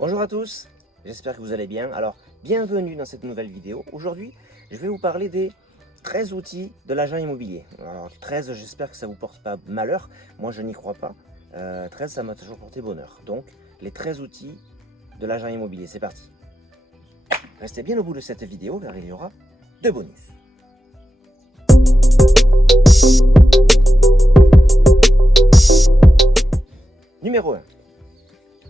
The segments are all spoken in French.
Bonjour à tous, j'espère que vous allez bien. Alors, bienvenue dans cette nouvelle vidéo. Aujourd'hui, je vais vous parler des 13 outils de l'agent immobilier. Alors, 13, j'espère que ça ne vous porte pas malheur. Moi, je n'y crois pas. 13, ça m'a toujours porté bonheur. Donc, les 13 outils de l'agent immobilier, c'est parti. Restez bien au bout de cette vidéo car il y aura 2 bonus. Numéro 1,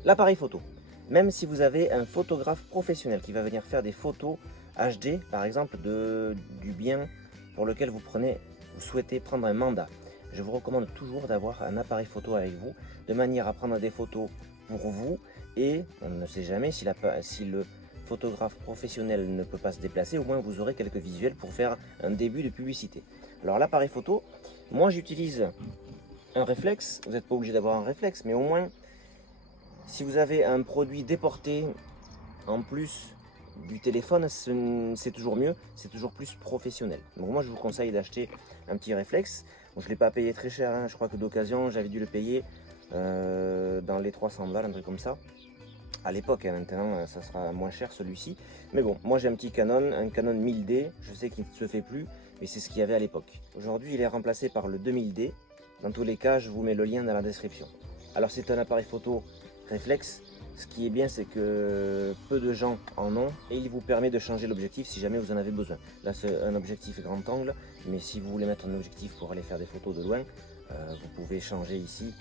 l'appareil photo. Même si vous avez un photographe professionnel qui va venir faire des photos HD, par exemple, du bien pour lequel vous souhaitez prendre un mandat, je vous recommande toujours d'avoir un appareil photo avec vous, de manière à prendre des photos pour vous, et on ne sait jamais si le photographe professionnel ne peut pas se déplacer, au moins vous aurez quelques visuels pour faire un début de publicité. Alors l'appareil photo, moi j'utilise un réflexe, vous n'êtes pas obligé d'avoir un réflexe, mais au moins si vous avez un produit déporté en plus du téléphone, c'est toujours mieux, c'est toujours plus professionnel. Donc moi je vous conseille d'acheter un petit réflexe. Bon, je ne l'ai pas payé très cher, hein. Je crois que d'occasion j'avais dû le payer dans les 300 balles, un truc comme ça. À l'époque, hein, maintenant ça sera moins cher celui-ci. Mais bon, moi j'ai un petit Canon, un Canon 1000D, je sais qu'il ne se fait plus, mais c'est ce qu'il y avait à l'époque. Aujourd'hui il est remplacé par le 2000D. Dans tous les cas, je vous mets le lien dans la description. Alors c'est un appareil photo réflexe. Ce qui est bien, c'est que peu de gens en ont et il vous permet de changer l'objectif si jamais vous en avez besoin. Là, c'est un objectif grand angle, mais si vous voulez mettre un objectif pour aller faire des photos de loin, vous pouvez changer ici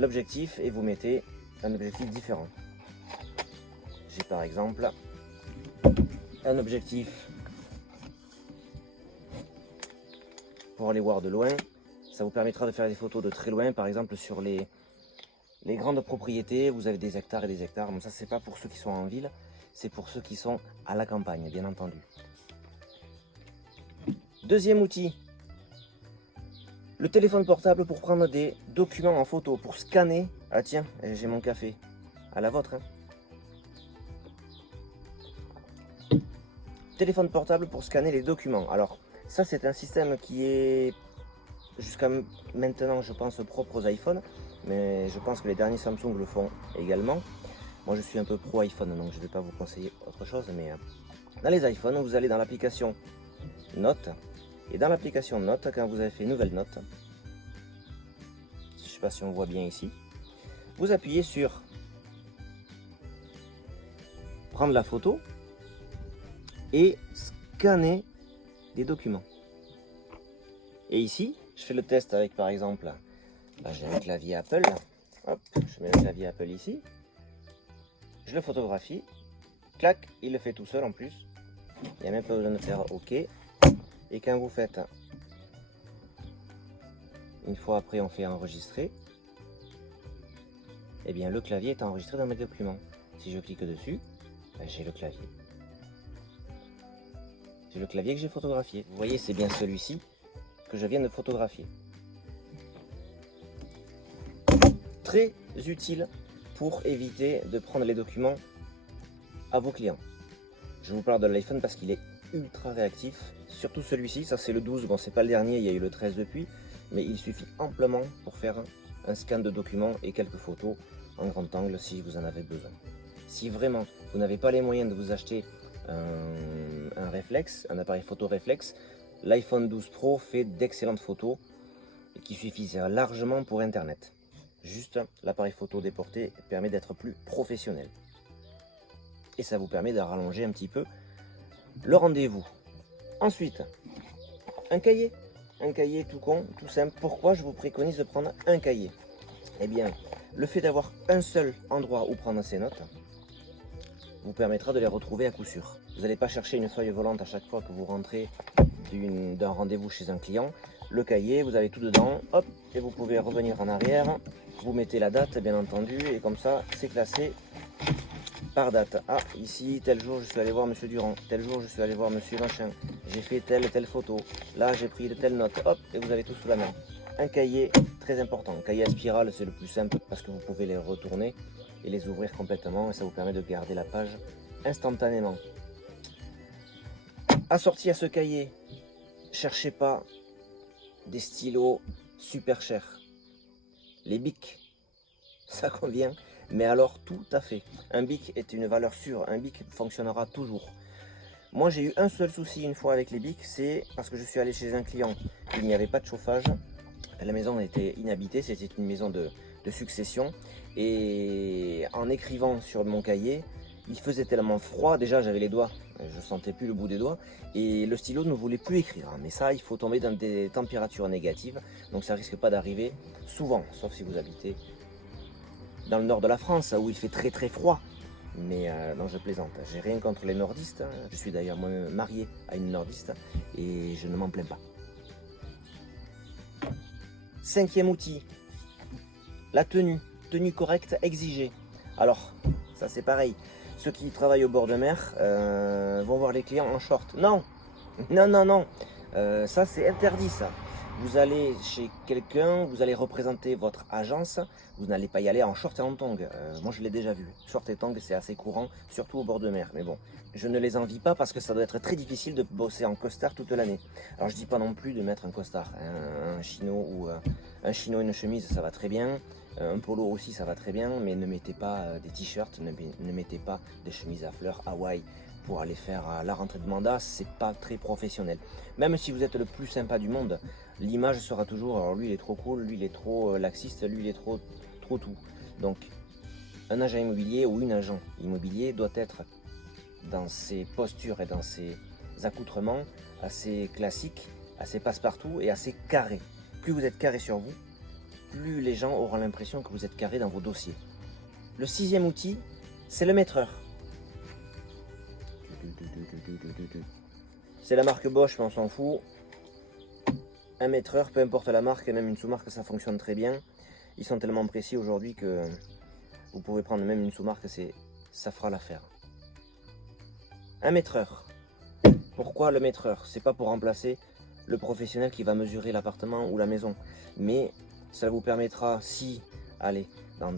l'objectif et vous mettez un objectif différent. J'ai par exemple un objectif pour aller voir de loin. Ça vous permettra de faire des photos de très loin, par exemple sur les grandes propriétés, vous avez des hectares et des hectares. Bon, ça, c'est pas pour ceux qui sont en ville, c'est pour ceux qui sont à la campagne, bien entendu. Deuxième outil, le téléphone portable pour prendre des documents en photo, pour scanner. Ah tiens, j'ai mon café. À la vôtre, hein. Téléphone portable pour scanner les documents. Alors, ça, c'est un système qui est jusqu'à maintenant, je pense, propre aux iPhones. Mais je pense que les derniers Samsung le font également. Moi je suis un peu pro iPhone, donc je ne vais pas vous conseiller autre chose, mais dans les iPhones, vous allez dans l'application Notes, et dans l'application Notes, quand vous avez fait Nouvelle Note, je ne sais pas si on voit bien ici, vous appuyez sur prendre la photo et scanner des documents. Et ici, je fais le test avec par exemple, là j'ai un clavier Apple, hop, je mets le clavier Apple ici, je le photographie, clac, il le fait tout seul en plus, il n'y a même pas besoin de faire OK, et quand vous faites, une fois après on fait enregistrer, et bien le clavier est enregistré dans mes documents. Si je clique dessus, ben, j'ai le clavier. J'ai le clavier que j'ai photographié. Vous voyez, c'est bien celui-ci que je viens de photographier. Très utile pour éviter de prendre les documents à vos clients. Je vous parle de l'iPhone parce qu'il est ultra réactif, surtout celui-ci, ça c'est le 12, bon c'est pas le dernier, il y a eu le 13 depuis, mais il suffit amplement pour faire un scan de documents et quelques photos en grand angle si vous en avez besoin. Si vraiment vous n'avez pas les moyens de vous acheter un réflexe, un appareil photo réflexe, l'iPhone 12 Pro fait d'excellentes photos qui suffisent largement pour Internet. Juste l'appareil photo déporté permet d'être plus professionnel. Et ça vous permet de rallonger un petit peu le rendez-vous. Ensuite, un cahier. Un cahier tout con, tout simple. Pourquoi je vous préconise de prendre un cahier? Eh bien, le fait d'avoir un seul endroit où prendre ses notes vous permettra de les retrouver à coup sûr. Vous n'allez pas chercher une feuille volante à chaque fois que vous rentrez d'un rendez-vous chez un client. Le cahier, vous avez tout dedans, hop, et vous pouvez revenir en arrière. Vous mettez la date, bien entendu, et comme ça, c'est classé par date. Ah, ici, tel jour, je suis allé voir Monsieur Durand. Tel jour, je suis allé voir Monsieur Machin. J'ai fait telle et telle photo. Là, j'ai pris de telles notes. Hop, et vous avez tout sous la main. Un cahier, très important. Un cahier à spirale, c'est le plus simple parce que vous pouvez les retourner et les ouvrir complètement. Et ça vous permet de garder la page instantanément. Assorti à ce cahier, cherchez pas des stylos super chers. Les bics, ça convient. Mais alors tout à fait. Un bic est une valeur sûre, un bic fonctionnera toujours. Moi j'ai eu un seul souci une fois avec les bics, c'est parce que je suis allé chez un client, il n'y avait pas de chauffage, la maison était inhabitée, c'était une maison de succession, et en écrivant sur mon cahier, il faisait tellement froid, déjà j'avais les doigts, je sentais plus le bout des doigts, et le stylo ne voulait plus écrire. Mais ça, il faut tomber dans des températures négatives, donc ça risque pas d'arriver souvent, sauf si vous habitez dans le nord de la France, où il fait très très froid. Mais non, je plaisante, j'ai rien contre les nordistes, je suis d'ailleurs moi-même marié à une nordiste, et je ne m'en plains pas. Cinquième outil, la tenue correcte exigée. Alors, ça c'est pareil, ceux qui travaillent au bord de mer vont voir les clients en short. Non, non, non, non, ça c'est interdit ça. Vous allez chez quelqu'un, vous allez représenter votre agence, vous n'allez pas y aller en short et en tongs. Moi je l'ai déjà vu, short et tongs c'est assez courant, surtout au bord de mer. Mais bon, je ne les envie pas parce que ça doit être très difficile de bosser en costard toute l'année. Alors je dis pas non plus de mettre un costard, un chino ou un chino et une chemise, ça va très bien. Un polo aussi ça va très bien, mais ne mettez pas des t-shirts, ne mettez pas des chemises à fleurs Hawaï pour aller faire la rentrée de mandat, c'est pas très professionnel. Même si vous êtes le plus sympa du monde, l'image sera toujours, alors lui il est trop cool, lui il est trop laxiste, lui il est trop tout. Donc un agent immobilier ou une agent immobilier doit être dans ses postures et dans ses accoutrements assez classiques, assez passe-partout et assez carré. Plus vous êtes carré sur vous, plus les gens auront l'impression que vous êtes carré dans vos dossiers. Le sixième outil, c'est le maîtreur. C'est la marque Bosch, mais on s'en fout. Un maîtreur, peu importe la marque, même une sous-marque, ça fonctionne très bien. Ils sont tellement précis aujourd'hui que vous pouvez prendre même une sous-marque, ça fera l'affaire. Un maîtreur. Pourquoi le maîtreur? C'est pas pour remplacer le professionnel qui va mesurer l'appartement ou la maison, mais ça vous permettra, si, allez, dans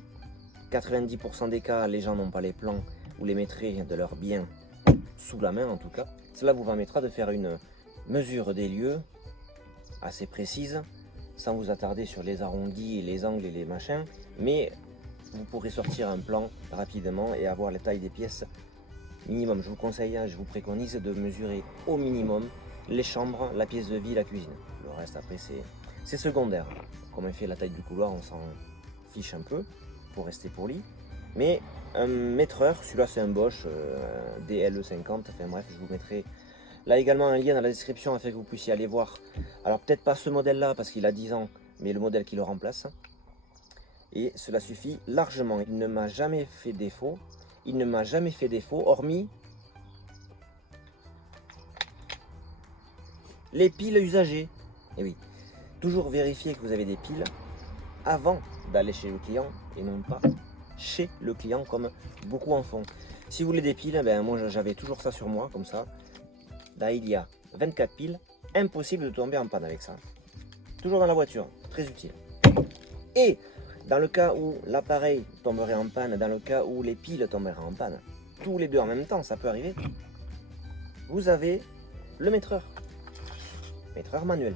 90% des cas, les gens n'ont pas les plans ou les maîtrises de leurs biens sous la main en tout cas, cela vous permettra de faire une mesure des lieux assez précise, sans vous attarder sur les arrondis, les angles et les machins, mais vous pourrez sortir un plan rapidement et avoir la taille des pièces minimum. Je vous conseille, je vous préconise de mesurer au minimum les chambres, la pièce de vie, la cuisine. Le reste après c'est secondaire. Comme on fait la taille du couloir, on s'en fiche un peu pour rester poli. Mais un maîtreur, celui-là c'est un Bosch DLE50, enfin bref, je vous mettrai là également un lien dans la description afin que vous puissiez aller voir. Alors peut-être pas ce modèle-là parce qu'il a 10 ans, mais le modèle qui le remplace. Et cela suffit largement. Il ne m'a jamais fait défaut. Il ne m'a jamais fait défaut, hormis les piles usagées. Et oui, toujours vérifier que vous avez des piles avant d'aller chez le client et non pas chez le client comme beaucoup en font. Si vous voulez des piles, ben moi j'avais toujours ça sur moi, comme ça. Là il y a 24 piles, impossible de tomber en panne avec ça. Toujours dans la voiture, très utile. Et dans le cas où l'appareil tomberait en panne, dans le cas où les piles tomberaient en panne, tous les deux en même temps, ça peut arriver, vous avez le maîtreur manuel.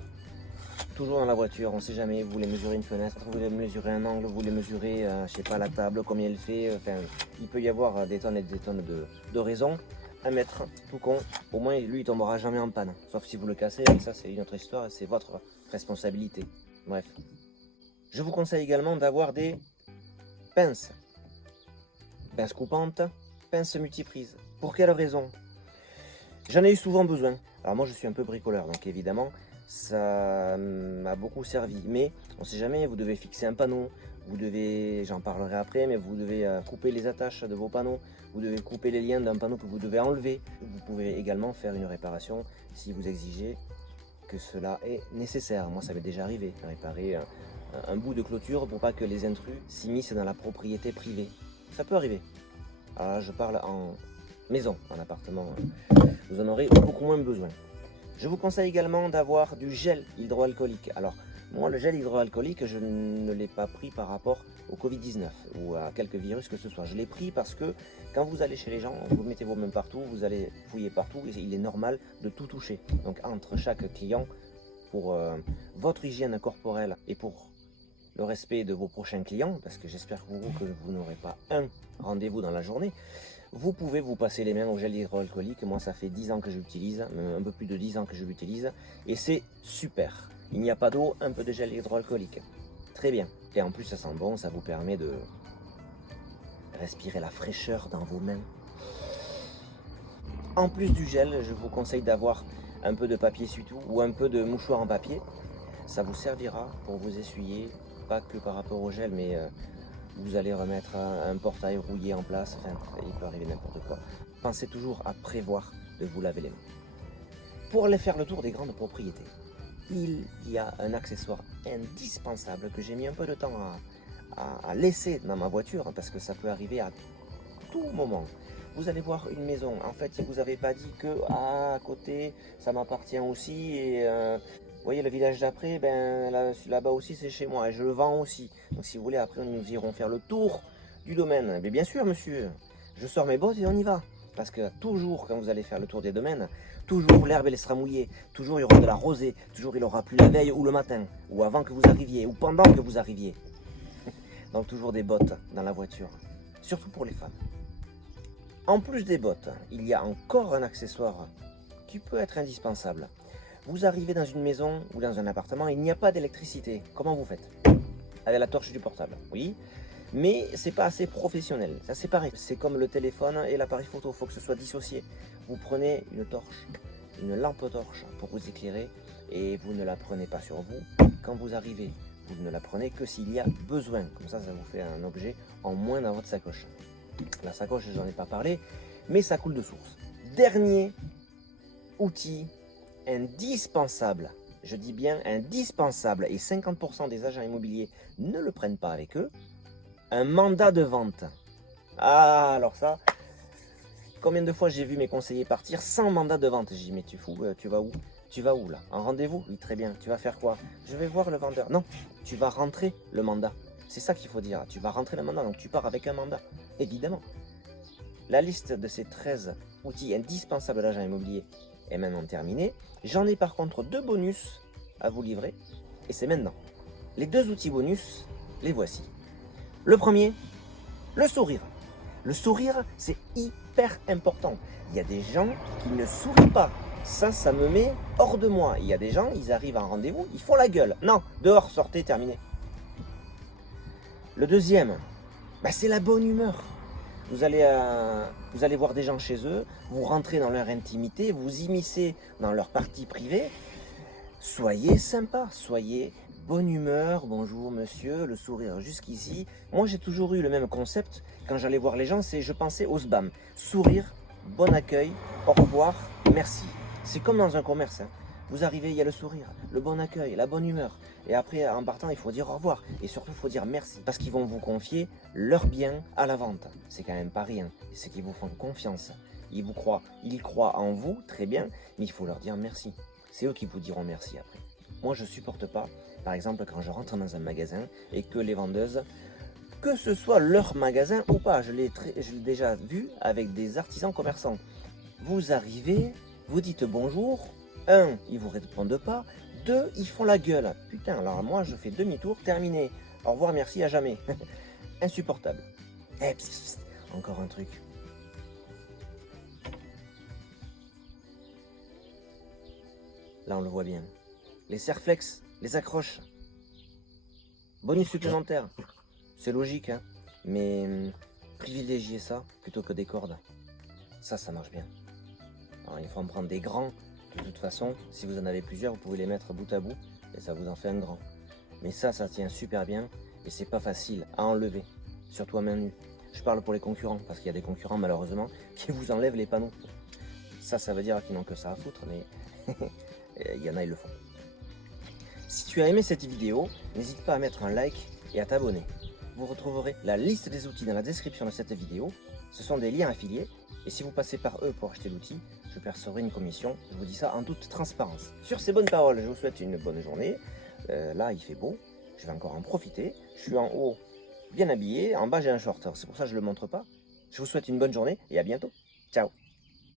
Toujours dans la voiture, on ne sait jamais, vous voulez mesurer une fenêtre, vous voulez mesurer un angle, vous voulez mesurer, je sais pas, la table, combien elle fait, enfin, il peut y avoir des tonnes et des tonnes de raisons. Un mètre, tout con, au moins lui il tombera jamais en panne, sauf si vous le cassez, et ça c'est une autre histoire, et c'est votre responsabilité. Bref. Je vous conseille également d'avoir des pinces coupantes, pinces multiprises. Pour quelle raison? J'en ai eu souvent besoin. Alors moi je suis un peu bricoleur, donc évidemment ça m'a beaucoup servi, mais on ne sait jamais, vous devez fixer un panneau, vous devez, j'en parlerai après, mais vous devez couper les attaches de vos panneaux, vous devez couper les liens d'un panneau que vous devez enlever. Vous pouvez également faire une réparation si vous exigez que cela est nécessaire. Moi ça m'est déjà arrivé, réparer un bout de clôture pour pas que les intrus s'immiscent dans la propriété privée. Ça peut arriver. Alors je parle en maison, en appartement, vous en aurez beaucoup moins besoin. Je vous conseille également d'avoir du gel hydroalcoolique. Alors, moi, le gel hydroalcoolique, je ne l'ai pas pris par rapport au Covid-19 ou à quelques virus que ce soit. Je l'ai pris parce que quand vous allez chez les gens, vous mettez vos mains partout, vous allez fouiller partout, et il est normal de tout toucher. Donc, entre chaque client, pour votre hygiène corporelle et pour le respect de vos prochains clients, parce que j'espère que vous n'aurez pas un rendez-vous dans la journée, vous pouvez vous passer les mains au gel hydroalcoolique. Moi, ça fait 10 ans que je l'utilise, un peu plus de 10 ans que je l'utilise, et c'est super. Il n'y a pas d'eau, un peu de gel hydroalcoolique. Très bien. Et en plus, ça sent bon, ça vous permet de respirer la fraîcheur dans vos mains. En plus du gel, je vous conseille d'avoir un peu de papier sutou ou un peu de mouchoir en papier. Ça vous servira pour vous essuyer, pas que par rapport au gel, mais vous allez remettre un portail rouillé en place. Enfin, il peut arriver n'importe quoi. Pensez toujours à prévoir de vous laver les mains. Pour aller faire le tour des grandes propriétés, il y a un accessoire indispensable que j'ai mis un peu de temps à laisser dans ma voiture, parce que ça peut arriver à tout moment. Vous allez voir une maison, en fait, si vous n'avez pas dit que à côté, ça m'appartient aussi, et vous voyez le village d'après, ben là-bas aussi c'est chez moi, et je le vends aussi. Donc si vous voulez, après nous irons faire le tour du domaine. Mais bien sûr, monsieur, je sors mes bottes et on y va. Parce que toujours, quand vous allez faire le tour des domaines, toujours l'herbe elle sera mouillée, toujours il y aura de la rosée, toujours il aura plu la veille ou le matin, ou avant que vous arriviez, ou pendant que vous arriviez. Donc toujours des bottes dans la voiture, surtout pour les femmes. En plus des bottes, il y a encore un accessoire qui peut être indispensable. Vous arrivez dans une maison ou dans un appartement, il n'y a pas d'électricité. Comment vous faites? Avec la torche du portable, oui. Mais c'est pas assez professionnel. Ça c'est pareil. C'est comme le téléphone et l'appareil photo. Il faut que ce soit dissocié. Vous prenez une torche, une lampe torche pour vous éclairer, et vous ne la prenez pas sur vous. Quand vous arrivez, vous ne la prenez que s'il y a besoin. Comme ça vous fait un objet en moins dans votre sacoche. La sacoche, je n'en ai pas parlé, mais ça coule de source. Dernier outil indispensable, je dis bien indispensable, et 50% des agents immobiliers ne le prennent pas avec eux, un mandat de vente. Ah, alors ça, combien de fois j'ai vu mes conseillers partir sans mandat de vente? J'ai dit, mais tu fous, tu vas où? Tu vas où là? En rendez-vous? Oui, très bien. Tu vas faire quoi? Je vais voir le vendeur. Non, tu vas rentrer le mandat. C'est ça qu'il faut dire. Tu vas rentrer le mandat, donc tu pars avec un mandat. Évidemment. La liste de ces 13 outils indispensables d'agent immobilier est maintenant terminée. J'en ai par contre 2 bonus à vous livrer, et c'est maintenant. Les 2 outils bonus, les voici. Le premier, le sourire. Le sourire, c'est hyper important. Il y a des gens qui ne sourient pas. Ça me met hors de moi. Il y a des gens, ils arrivent à un rendez-vous, ils font la gueule. Non, dehors, sortez, terminé. Le deuxième, c'est la bonne humeur. Vous allez voir des gens chez eux, vous rentrez dans leur intimité, vous immiscez dans leur partie privée. Soyez sympa, soyez bonne humeur, bonjour monsieur, le sourire jusqu'ici. Moi j'ai toujours eu le même concept quand j'allais voir les gens, c'est je pensais au SBAM. Sourire, bon accueil, au revoir, merci. C'est comme dans un commerce. Vous arrivez, il y a le sourire, le bon accueil, la bonne humeur. Et après, en partant, il faut dire au revoir. Et surtout, il faut dire merci. Parce qu'ils vont vous confier leurs biens à la vente. C'est quand même pas rien. C'est qu'ils vous font confiance. Ils croient en vous, très bien, mais il faut leur dire merci. C'est eux qui vous diront merci après. Moi, je supporte pas, par exemple, quand je rentre dans un magasin et que les vendeuses, que ce soit leur magasin ou pas, je l'ai déjà vu avec des artisans commerçants. Vous arrivez, vous dites bonjour. 1, ils vous répondent pas. 2, ils font la gueule. Putain, alors moi je fais demi-tour, terminé. Au revoir, merci, à jamais. Insupportable. Eh, psst, psst, encore un truc. Là on le voit bien. Les serflex, les accroches. Bonus supplémentaire. C'est logique, hein. Mais privilégiez ça plutôt que des cordes. Ça marche bien. Alors il faut en prendre des grands. De toute façon, si vous en avez plusieurs, vous pouvez les mettre bout à bout et ça vous en fait un grand. Mais ça tient super bien et c'est pas facile à enlever, surtout à main nue. Je parle pour les concurrents, parce qu'il y a des concurrents malheureusement qui vous enlèvent les panneaux. Ça veut dire qu'ils n'ont que ça à foutre, mais il y en a, ils le font. Si tu as aimé cette vidéo, n'hésite pas à mettre un like et à t'abonner. Vous retrouverez la liste des outils dans la description de cette vidéo. Ce sont des liens affiliés. Et si vous passez par eux pour acheter l'outil, je percerai une commission. Je vous dis ça en toute transparence. Sur ces bonnes paroles, je vous souhaite une bonne journée. Là, il fait beau. Je vais encore en profiter. Je suis en haut, bien habillé. En bas, j'ai un short. C'est pour ça que je ne le montre pas. Je vous souhaite une bonne journée et à bientôt. Ciao.